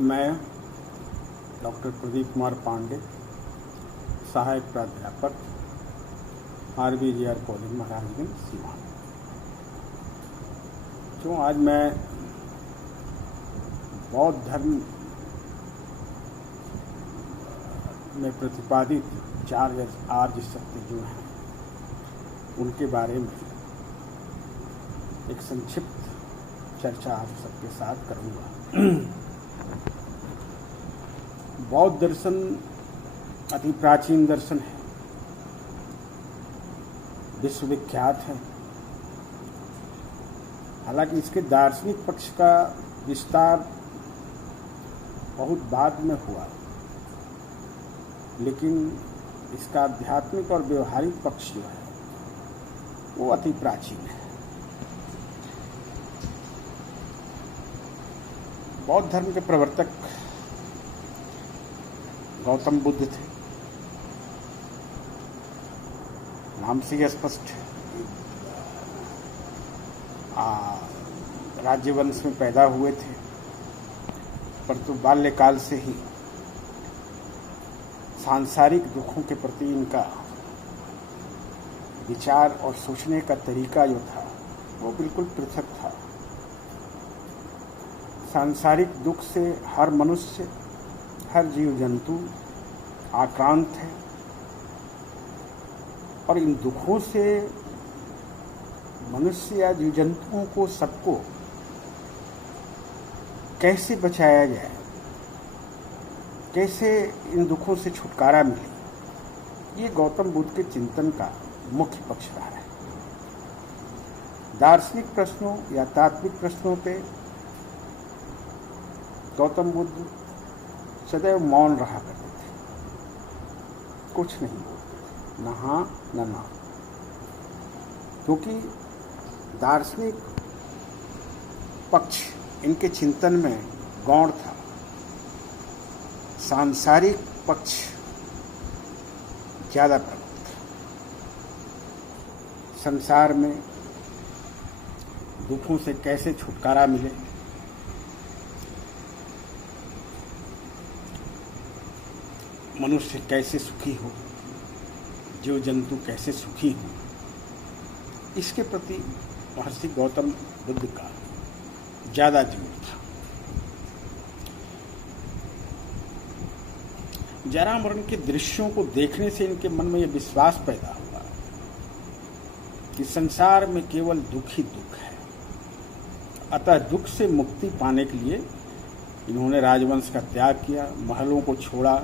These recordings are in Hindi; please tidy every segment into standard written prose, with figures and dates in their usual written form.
मैं डॉक्टर प्रदीप कुमार पांडे, सहायक प्राध्यापक, RBGR कॉलेज महाराजगंज सीवान। जो आज मैं बौद्ध धर्म में प्रतिपादित 4 आर्य सत्य जो हैं उनके बारे में एक संक्षिप्त चर्चा आप सबके साथ करूँगा। बौद्ध दर्शन अति प्राचीन दर्शन है, विश्वविख्यात है। हालांकि इसके दार्शनिक पक्ष का विस्तार बहुत बाद में हुआ, लेकिन इसका आध्यात्मिक और व्यवहारिक पक्ष जो है वो अति प्राचीन है। बौद्ध धर्म के प्रवर्तक गौतम बुद्ध थे। नाम से ही स्पष्ट है, राज्यवंश में पैदा हुए थे, परंतु बाल्यकाल से ही सांसारिक दुखों के प्रति इनका विचार और सोचने का तरीका जो था वो बिल्कुल पृथक था। सांसारिक दुख से हर मनुष्य, हर जीव जंतु आक्रांत है और इन दुखों से मनुष्य या जीव जंतुओं को सबको कैसे बचाया जाए, कैसे इन दुखों से छुटकारा मिले, ये गौतम बुद्ध के चिंतन का मुख्य पक्ष रहा है। दार्शनिक प्रश्नों या तात्विक प्रश्नों पे गौतम बुद्ध सदैव मौन रहा करते थे, कुछ नहीं बोलते थे, न हाँ न ना, क्योंकि दार्शनिक पक्ष इनके चिंतन में गौण था। सांसारिक पक्ष ज्यादा प्रबल था। संसार में दुखों से कैसे छुटकारा मिले, मनुष्य कैसे सुखी हो, जीव जंतु कैसे सुखी हो, इसके प्रति महर्षि गौतम बुद्ध का ज्यादा जोर था। जरा मरण के दृश्यों को देखने से इनके मन में यह विश्वास पैदा हुआ कि संसार में केवल दुख ही दुख है। अतः दुख से मुक्ति पाने के लिए इन्होंने राजवंश का त्याग किया, महलों को छोड़ा,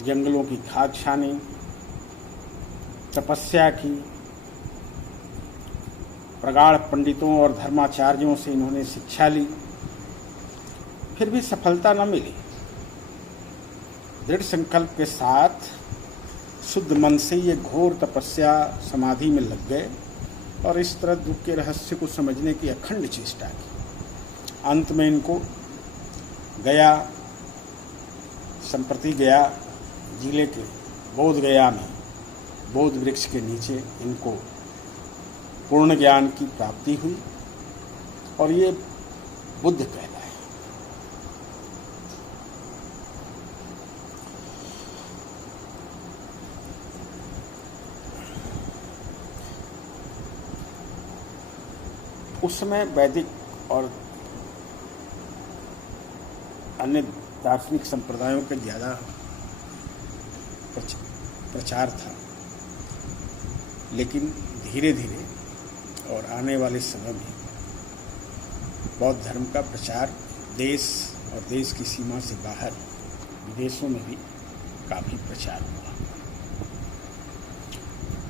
जंगलों की खाक छानी, तपस्या की, प्रगाढ़ पंडितों और धर्माचार्यों से इन्होंने शिक्षा ली, फिर भी सफलता न मिली। दृढ़ संकल्प के साथ शुद्ध मन से ये घोर तपस्या समाधि में लग गए और इस तरह दुख के रहस्य को समझने की अखंड चेष्टा की। अंत में इनको गया, संप्रति गया जिले के बोध गया में बोध वृक्ष के नीचे इनको पूर्ण ज्ञान की प्राप्ति हुई और ये बुद्ध कहलाए। उस समय वैदिक और अन्य दार्शनिक संप्रदायों का ज़्यादा प्रचार था, लेकिन धीरे धीरे और आने वाले समय में बौद्ध धर्म का प्रचार देश और देश की सीमा से बाहर विदेशों में भी काफ़ी प्रचार हुआ।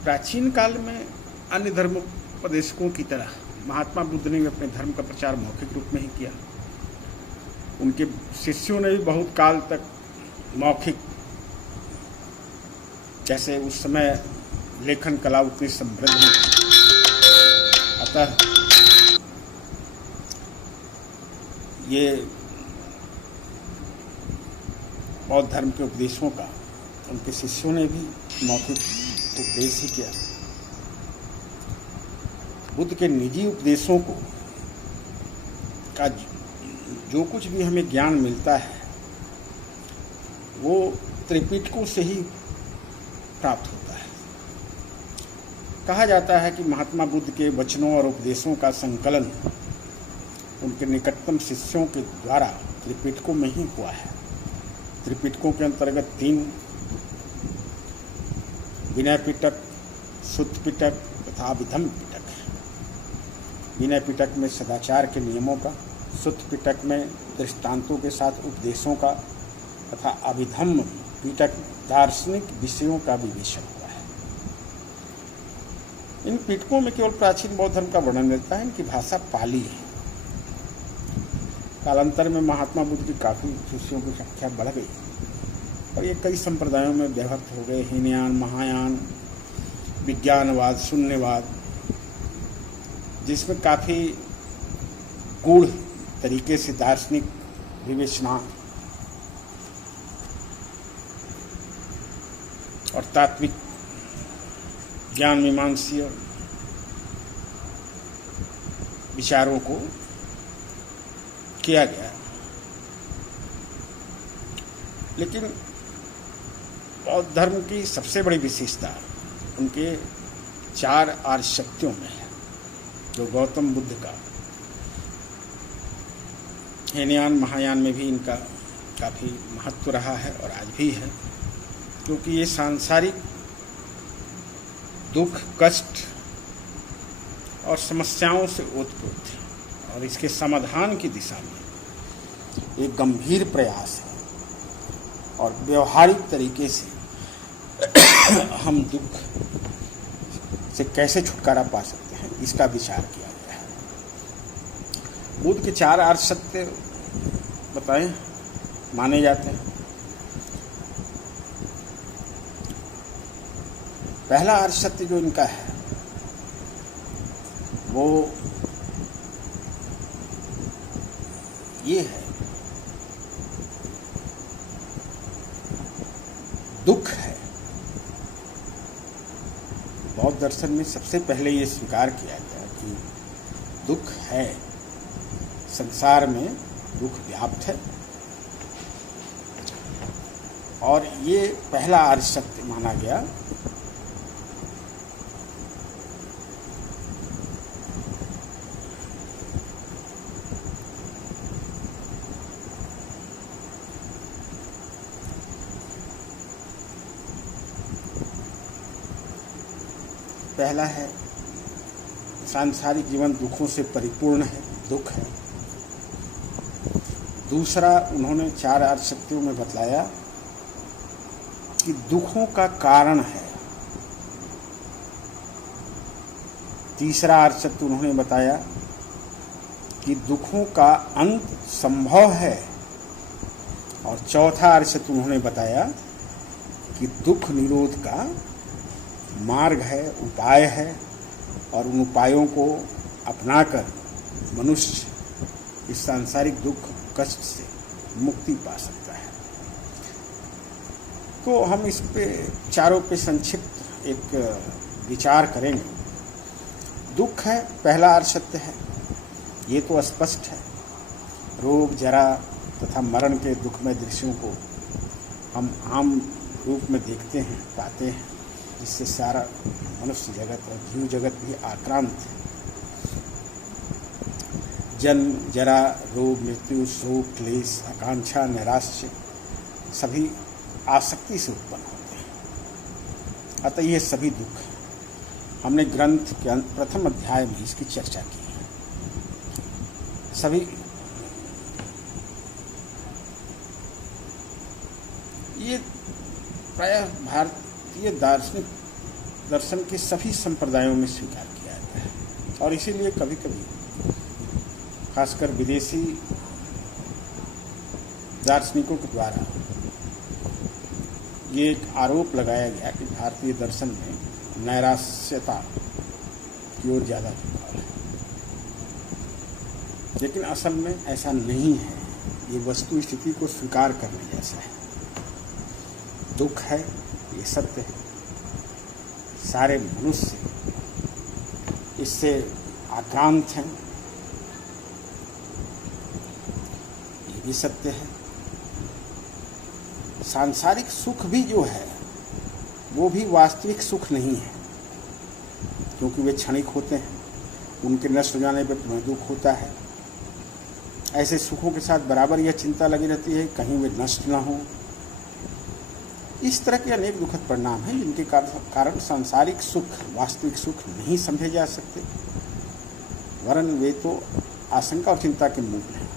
प्राचीन काल में अन्य धर्मोपदेशकों की तरह महात्मा बुद्ध ने भी अपने धर्म का प्रचार मौखिक रूप में ही किया। उनके शिष्यों ने भी बहुत काल तक मौखिक, जैसे उस समय लेखन कला उतनी समृद्ध नहीं थी, अतः ये बौद्ध धर्म के उपदेशों का उनके शिष्यों ने भी मौखिक उपदेश ही किया। बुद्ध के निजी उपदेशों को का जो कुछ भी हमें ज्ञान मिलता है वो त्रिपिटकों से ही प्राप्त होता है। कहा जाता है कि महात्मा बुद्ध के वचनों और उपदेशों का संकलन उनके निकटतम शिष्यों के द्वारा त्रिपिटकों में ही हुआ है। त्रिपिटकों के अंतर्गत 3 विनय पिटक, सुत्त पिटक तथा अभिधम्म पिटक है। विनय पिटक में सदाचार के नियमों का, सुत्त पिटक में दृष्टांतों के साथ उपदेशों का तथा अभिधम्म पिटक दार्शनिक विषयों का विवेचन हुआ है। इन पिटकों में केवल प्राचीन बौद्ध धर्म का वर्णन मिलता है। इनकी भाषा पाली है। कालांतर में महात्मा बुद्ध की काफ़ी शिष्यों की संख्या बढ़ गई और ये कई संप्रदायों में विभक्त हो गए। हीनयान, महायान, विज्ञानवाद, शून्यवाद, जिसमें काफ़ी गूढ़ तरीके से दार्शनिक विवेचना और तात्विक ज्ञान मीमांसीय विचारों को किया गया। लेकिन बौद्ध धर्म की सबसे बड़ी विशेषता उनके 4 आर्य शक्तियों में है, जो गौतम बुद्ध का हीनयान महायान में भी इनका काफ़ी महत्व रहा है और आज भी है, क्योंकि ये सांसारिक दुख, कष्ट और समस्याओं से ओतप्रोत है और इसके समाधान की दिशा में एक गंभीर प्रयास है और व्यवहारिक तरीके से हम दुख से कैसे छुटकारा पा सकते हैं, इसका विचार किया गया है। बुद्ध के 4 आर्य सत्य बताएं माने जाते हैं। पहला आर्य सत्य जो इनका है वो ये है, दुख है। बौद्ध दर्शन में सबसे पहले ये स्वीकार किया गया कि दुख है, संसार में दुख व्याप्त है और ये पहला आर्य सत्य माना गया। पहला है सांसारिक जीवन दुखों से परिपूर्ण है, दुख है। दूसरा उन्होंने 4 आर्य शक्तियों में बतलाया कि दुखों का कारण है। तीसरा आर्य सत्य उन्होंने बताया कि दुखों का अंत संभव है और चौथा आर्य सत्य उन्होंने बताया कि दुख निरोध का मार्ग है, उपाय है और उन उपायों को अपनाकर मनुष्य इस सांसारिक दुख कष्ट से मुक्ति पा सकता है। तो हम इस पे चारों पे संक्षिप्त एक विचार करेंगे। दुख है, पहला आर्य सत्य है, ये तो स्पष्ट है। रोग, जरा तथा मरण के दुखमय दृश्यों को हम आम रूप में देखते हैं, पाते हैं, जिससे सारा मनुष्य जगत और जीव जगत भी आक्रांत है। जन्म, जरा, रोग, मृत्यु, शोक, क्लेश, आकांक्षा, नैराश्य सभी आसक्ति से उत्पन्न होते हैं। अतः ये सभी दुख हैं। हमने ग्रंथ के प्रथम अध्याय में इसकी चर्चा की है। सभी ये प्रायः भारतीय दार्शनिक दर्शन के सभी संप्रदायों में स्वीकार किया जाता है और इसीलिए कभी कभी खासकर विदेशी दार्शनिकों के द्वारा ये एक आरोप लगाया गया कि भारतीय दर्शन में नैराश्यता की ओर ज़्यादा झुकाव है, लेकिन असल में ऐसा नहीं है। ये वस्तु स्थिति को स्वीकार करने जैसा है। दुख है, ये सत्य है। सारे मनुष्य इससे आक्रांत हैं। भी सत्य है। सांसारिक सुख भी जो है वो भी वास्तविक सुख नहीं है, क्योंकि वे क्षणिक होते हैं। उनके नष्ट हो जाने पर पुनः दुख होता है। ऐसे सुखों के साथ बराबर यह चिंता लगी रहती है कहीं वे नष्ट ना हो। इस तरह के अनेक दुखद परिणाम हैं जिनके कारण सांसारिक सुख वास्तविक सुख नहीं समझे जा सकते, वरन वे तो आशंका और चिंता के मूल हैं।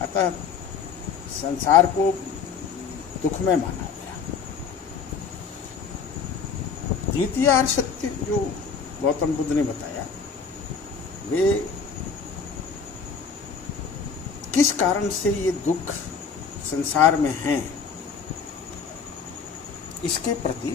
अतः संसार को दुखमय माना गया। द्वितीय आर्य सत्य जो गौतम बुद्ध ने बताया, वे किस कारण से ये दुख संसार में हैं, इसके प्रति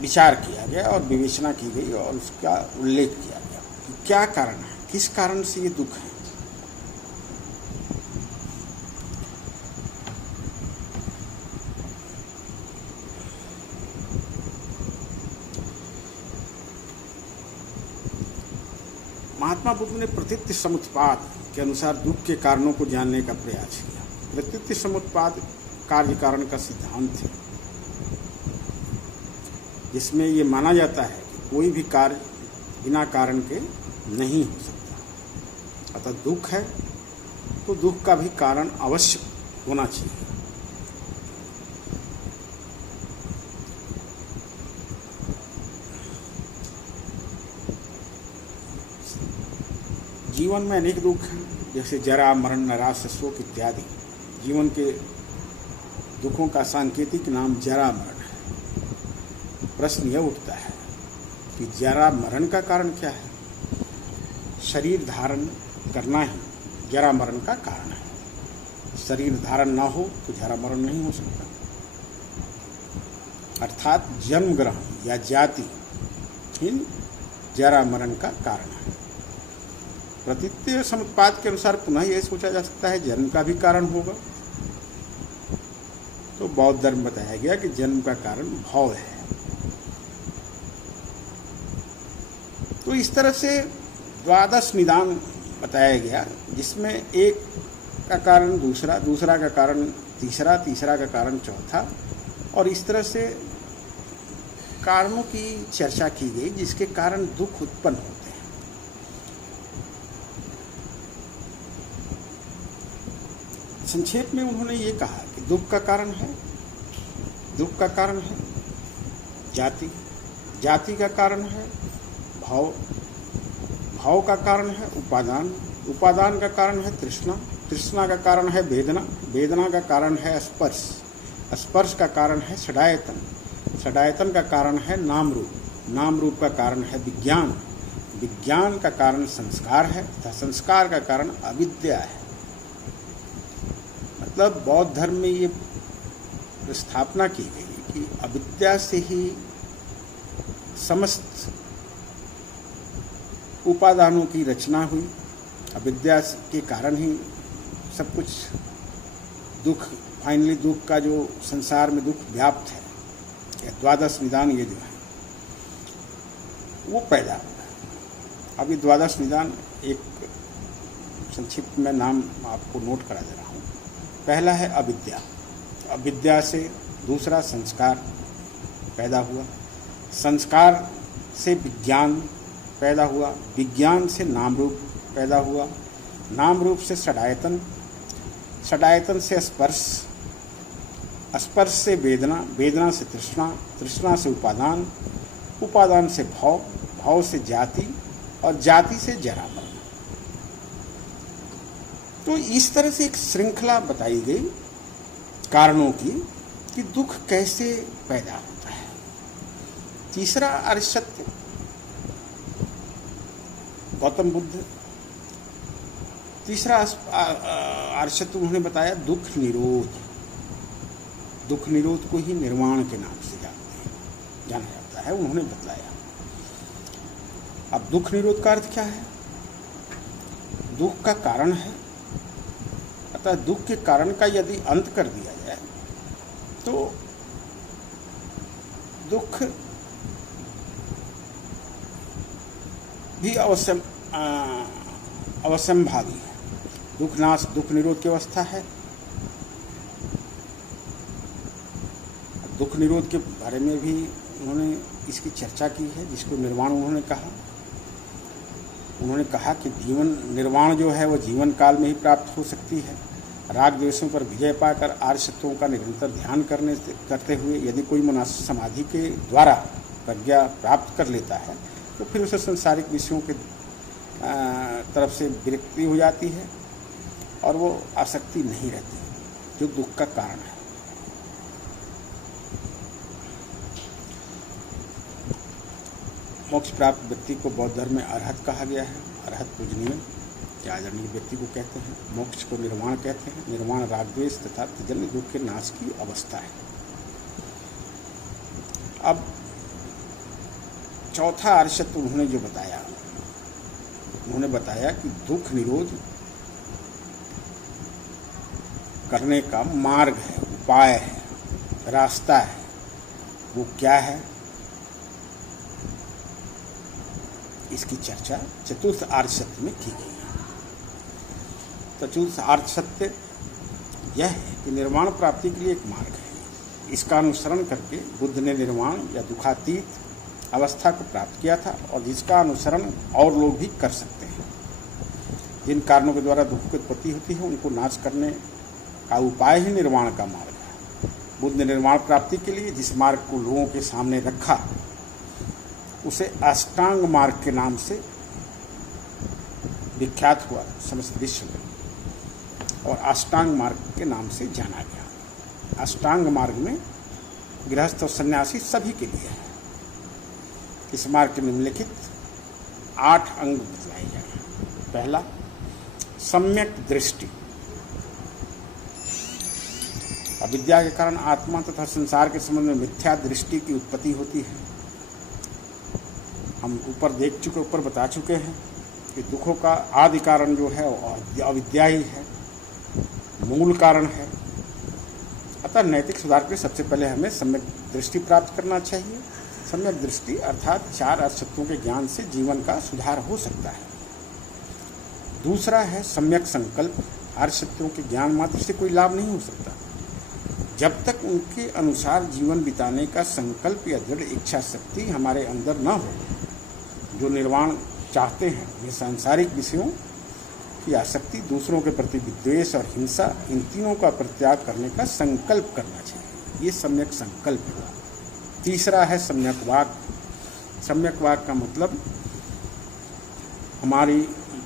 विचार किया गया और विवेचना की गई और उसका उल्लेख किया गया कि क्या कारण है, किस कारण से ये दुख है। महात्मा बुद्ध ने प्रतीत्य समुत्पाद के अनुसार दुख के कारणों को जानने का प्रयास किया। प्रतीत्य समुत्पाद कार्य कारण का सिद्धांत है, जिसमें ये माना जाता है कि कोई भी कार्य बिना कारण के नहीं हो सकता। अतः दुख है तो दुख का भी कारण अवश्य होना चाहिए। जीवन में अनेक दुख हैं, जैसे जरा, मरण, निराशा, शोक इत्यादि। जीवन के दुखों का सांकेतिक नाम जरा मरण है। प्रश्न यह उठता है कि जरा मरण का कारण क्या है? शरीर धारण करना ही जरा मरण का कारण है। शरीर धारण ना हो तो जरा मरण नहीं हो सकता। अर्थात जन्म ग्रहण या जाति इन जरा मरण का कारण है। प्रतीत्य समुत्पाद के अनुसार पुनः यह सोचा जा सकता है जन्म का भी कारण होगा। तो बौद्ध धर्म बताया गया कि जन्म का कारण भव है। तो इस तरह से द्वादश निदान बताया गया, जिसमें एक का कारण दूसरा, दूसरा का कारण तीसरा, तीसरा का कारण चौथा, और इस तरह से कारणों की चर्चा की गई जिसके कारण दुख उत्पन्न होते हैं। संक्षेप में उन्होंने ये कहा कि दुख का कारण है जाति, जाति का कारण है भाव, भाव का कारण है उपादान, उपादान का कारण है तृष्णा, तृष्णा का कारण है वेदना, वेदना का कारण है स्पर्श, स्पर्श का कारण है षडायतन, षडायतन का कारण है नाम रूप, नाम रूप का कारण है विज्ञान, विज्ञान का कारण संस्कार है तथा संस्कार का कारण अविद्या है। मतलब बौद्ध धर्म में ये स्थापना की गई कि अविद्या से ही समस्त उपादानों की रचना हुई, अविद्या के कारण ही सब कुछ दुख, फाइनली दुख का जो संसार में दुख व्याप्त है, या द्वादश निदान ये जो है वो पैदा हुआ। अब ये द्वादश निदान एक संक्षिप्त में नाम आपको नोट करा दे रहा हूँ। पहला है अविद्या, अविद्या से दूसरा संस्कार पैदा हुआ, संस्कार से विज्ञान पैदा हुआ, विज्ञान से नाम रूप पैदा हुआ, नाम रूप से षडायतन, षडायतन से स्पर्श, स्पर्श से वेदना, वेदना से तृष्णा, तृष्णा से उपादान, उपादान से भाव, भाव से जाति, और जाति से जरा मरण। तो इस तरह से एक श्रृंखला बताई गई कारणों की कि दुख कैसे पैदा होता है। तीसरा आर्य सत्य गौतम बुद्ध, तीसरा आर्य सत्य उन्होंने बताया दुख निरोध। दुख निरोध को ही निर्वाण के नाम से जाना जाता है, उन्होंने बतलाया। अब दुख निरोध का अर्थ क्या है? दुख का कारण है, अतः दुख के कारण का यदि अंत कर दिया जाए तो दुख भी अवश्यंभावी है। दुख नाश दुख निरोध की अवस्था है। दुख निरोध के बारे में भी उन्होंने इसकी चर्चा की है, जिसको निर्वाण उन्होंने कहा। उन्होंने कहा कि जीवन निर्वाण जो है वह जीवन काल में ही प्राप्त हो सकती है। राग द्वेषों पर विजय पाकर आर्य सत्यों का निरंतर ध्यान करते हुए यदि कोई मनुष्य समाधि के द्वारा प्रज्ञा प्राप्त कर लेता है तो फिर उसे संसारिक विषयों के तरफ से विरक्ति हो जाती है और वो आसक्ति नहीं रहती, जो दुख का कारण है। मोक्ष प्राप्त व्यक्ति को बौद्ध धर्म में अरहत कहा गया है। अरहत पूजनीय या आदरणीय व्यक्ति को कहते हैं। मोक्ष को निर्वाण कहते हैं। निर्वाण राग द्वेष तथा जन्य दुख के नाश की अवस्था है। अब चौथा आर्य सत्य उन्होंने जो बताया, उन्होंने बताया कि दुख निरोध करने का मार्ग है, उपाय है, रास्ता है। वो क्या है, इसकी चर्चा चतुर्थ आर्य सत्य में की गई है। चतुर्थ आर्य सत्य यह है कि निर्वाण प्राप्ति के लिए एक मार्ग है। इसका अनुसरण करके बुद्ध ने निर्वाण या दुखातीत अवस्था को प्राप्त किया था और जिसका अनुसरण और लोग भी कर सकते हैं। जिन कारणों के द्वारा दुख की उत्पत्ति होती है उनको नाश करने का उपाय ही निर्वाण का मार्ग है। बुद्ध ने निर्वाण प्राप्ति के लिए जिस मार्ग को लोगों के सामने रखा उसे अष्टांग मार्ग के नाम से विख्यात हुआ समस्त विश्व में और अष्टांग मार्ग के नाम से जाना गया। अष्टांग मार्ग में गृहस्थ और सन्यासी सभी के लिए है। इस मार्ग के निम्नलिखित 8 अंग बतलाए जाए। पहला, सम्यक दृष्टि। अविद्या के कारण आत्मा तथा संसार के संबंध में मिथ्या दृष्टि की उत्पत्ति होती है। हम ऊपर बता चुके हैं कि दुखों का आदि कारण जो है अविद्या ही है, मूल कारण है। अतः नैतिक सुधार के लिए सबसे पहले हमें सम्यक दृष्टि प्राप्त करना चाहिए। सम्यक दृष्टि अर्थात 4 आर्य सत्यों के ज्ञान से जीवन का सुधार हो सकता है। दूसरा है सम्यक संकल्प। आर्य सत्यों के ज्ञान मात्र से कोई लाभ नहीं हो सकता जब तक उनके अनुसार जीवन बिताने का संकल्प या दृढ़ इच्छा शक्ति हमारे अंदर न हो। जो निर्वाण चाहते हैं ये सांसारिक विषयों की आसक्ति, दूसरों के प्रति विद्वेष और हिंसा, इन तीनों का परित्याग करने का संकल्प करना चाहिए। ये सम्यक संकल्प है। तीसरा है सम्यक वाक। सम्यक वाक का मतलब हमारी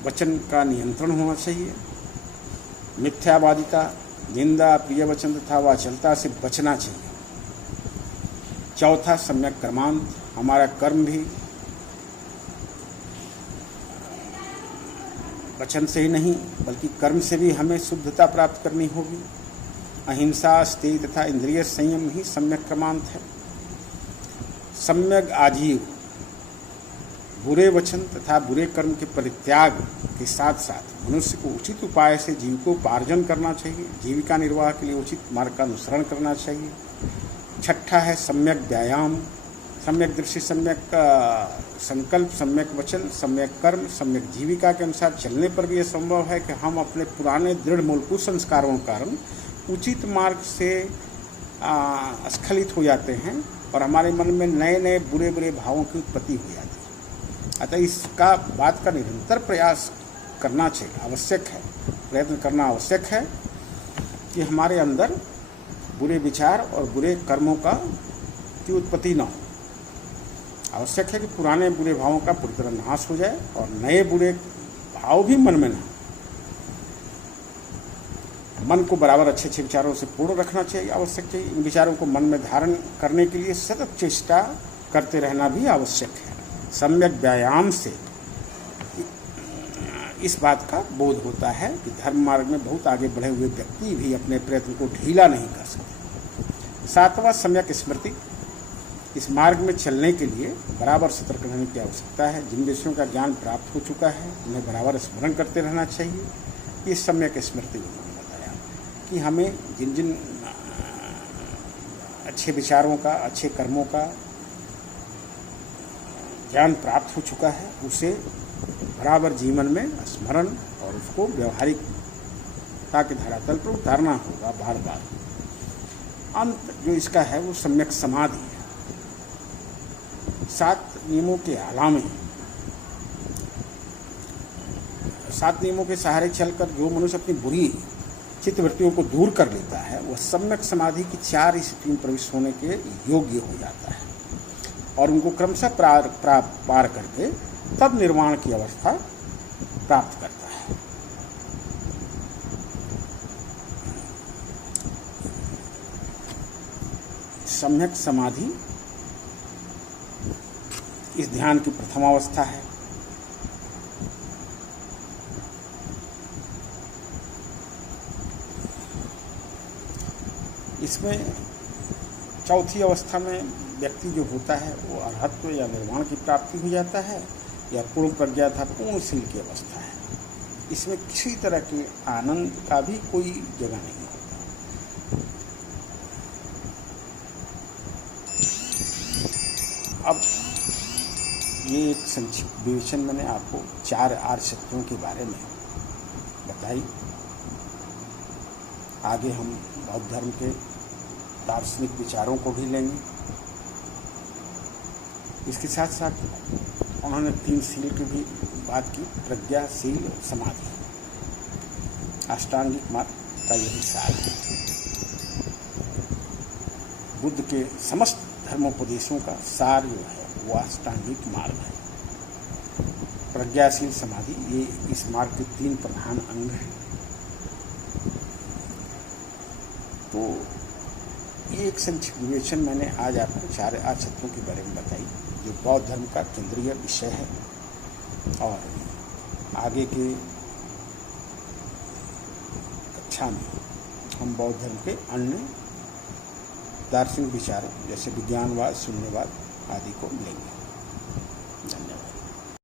वचन का नियंत्रण होना चाहिए। मिथ्यावादिता, निंदा, प्रिय वचन तथा वाचलता से बचना चाहिए। चौथा सम्यक कर्मांत। हमारा कर्म भी वचन से ही नहीं बल्कि कर्म से भी हमें शुद्धता प्राप्त करनी होगी। अहिंसा, स्थिति तथा इंद्रिय संयम ही सम्यक कर्मांत है। सम्यक आजीव। बुरे वचन तथा बुरे कर्म के परित्याग के साथ साथ मनुष्य को उचित उपाय से जीविकोपार्जन करना चाहिए। जीविका निर्वाह के लिए उचित मार्ग का अनुसरण करना चाहिए। छठा है सम्यक व्यायाम। सम्यक दृष्टि, सम्यक संकल्प, सम्यक वचन, सम्यक कर्म, सम्यक जीविका के अनुसार चलने पर भी यह संभव है कि हम अपने पुराने दृढ़ मूल कुसंस्कारों के कारण उचित मार्ग से स्खलित हो जाते हैं और हमारे मन में नए नए बुरे बुरे भावों की उत्पत्ति हो जाती है। अतः इसका बात का निरंतर प्रयास करना चाहिए, आवश्यक है। प्रयत्न करना आवश्यक है कि हमारे अंदर बुरे विचार और बुरे कर्मों की उत्पत्ति न हो। आवश्यक है कि पुराने बुरे भावों का पूरी तरह नाश हो जाए और नए बुरे भाव भी मन में न हो। मन को बराबर अच्छे अच्छे विचारों से पूर्ण रखना चाहिए, आवश्यक चाहिए। इन विचारों को मन में धारण करने के लिए सतत चेष्टा करते रहना भी आवश्यक है। सम्यक व्यायाम से इस बात का बोध होता है कि धर्म मार्ग में बहुत आगे बढ़े हुए व्यक्ति भी अपने प्रयत्न को ढीला नहीं कर सकते। सातवां सम्यक स्मृति। इस मार्ग में चलने के लिए बराबर सतर्क रहने की आवश्यकता है। जिन विषयों का ज्ञान प्राप्त हो चुका है उन्हें बराबर स्मरण करते रहना चाहिए। ये सम्यक स्मृति उन्होंने बताया कि हमें जिन जिन अच्छे विचारों का, अच्छे कर्मों का ज्ञान प्राप्त हो चुका है उसे बराबर जीवन में स्मरण और उसको व्यवहारिकता के धरातल पर उतारना होगा बार बार। अंत जो इसका है वो सम्यक समाधि है। 7 नियमों के अलावे 7 नियमों के सहारे चलकर जो मनुष्य अपनी बुरी चित्तवृत्तियों को दूर कर लेता है वह सम्यक समाधि की 4 स्थितियों में प्रवेश होने के योग्य हो जाता है और उनको क्रमशः पार करके तब निर्वाण की अवस्था प्राप्त करता है। सम्यक समाधि इस ध्यान की प्रथम अवस्था है। इसमें चौथी अवस्था में व्यक्ति जो होता है वो अरहत्व या निर्वाण की प्राप्ति हो जाता है या पूर्ण प्रज्ञा था पूर्णशील की अवस्था है। इसमें किसी तरह के आनंद का भी कोई जगह नहीं होता। अब ये एक संक्षिप्त विवेचन मैंने आपको 4 आर्य सत्यों के बारे में बताई। आगे हम बौद्ध धर्म के दार्शनिक विचारों को भी लेंगे। इसके साथ साथ उन्होंने 3 शील की भी बात की, प्रज्ञा, शील और समाधि। अष्टांगिक मार्ग का यही सार है। बुद्ध के समस्त धर्मोपदेशों का सार जो है वो अष्टांगिक मार्ग है। प्रज्ञाशील समाधि ये इस मार्ग के 3 प्रधान अंग हैं। तो ये एक संक्षिप्त विवेचन मैंने आज आपको 4 आर्य सत्यों के बारे में बताई जो बौद्ध धर्म का केंद्रीय विषय है। और आगे के कक्षा में हम बौद्ध धर्म के अन्य दार्शनिक विचारों जैसे विज्ञानवाद, शून्यवाद आदि को लेंगे।